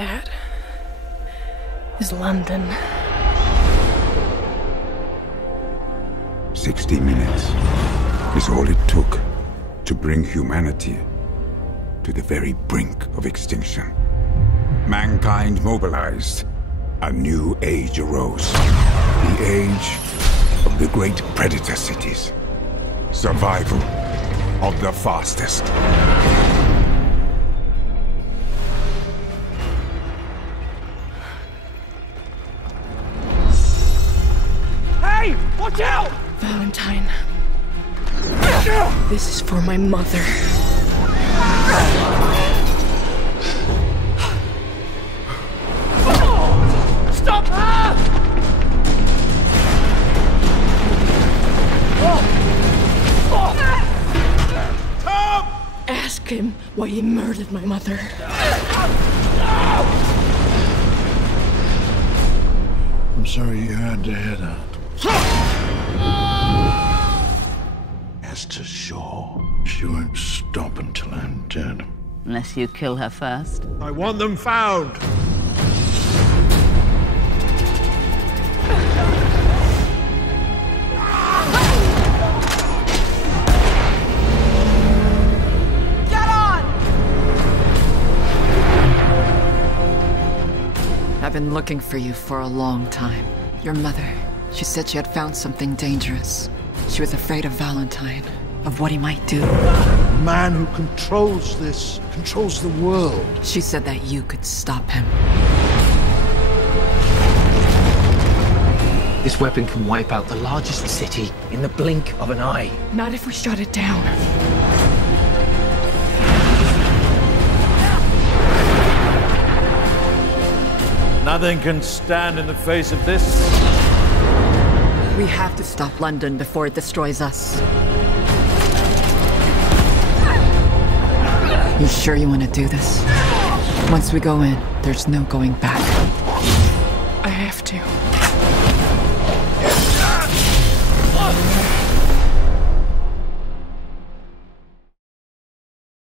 That is London. 60 minutes is all it took to bring humanity to the very brink of extinction. Mankind mobilized. A new age arose. The age of the great predator cities. Survival of the fastest. Hey! Watch out! Valentine. This is for my mother. Stop her! Tom! Ask him why he murdered my mother. I'm sorry you had to head out. As to Shaw, she won't stop until I'm dead. Unless you kill her first. I want them found. Get on! I've been looking for you for a long time. Your mother, she said she had found something dangerous. She was afraid of Valentine, of what he might do. The man who controls this controls the world. She said that you could stop him. This weapon can wipe out the largest city in the blink of an eye. Not if we shut it down. Nothing can stand in the face of this. We have to stop London before it destroys us. You sure you want to do this? Once we go in, there's no going back. I have to.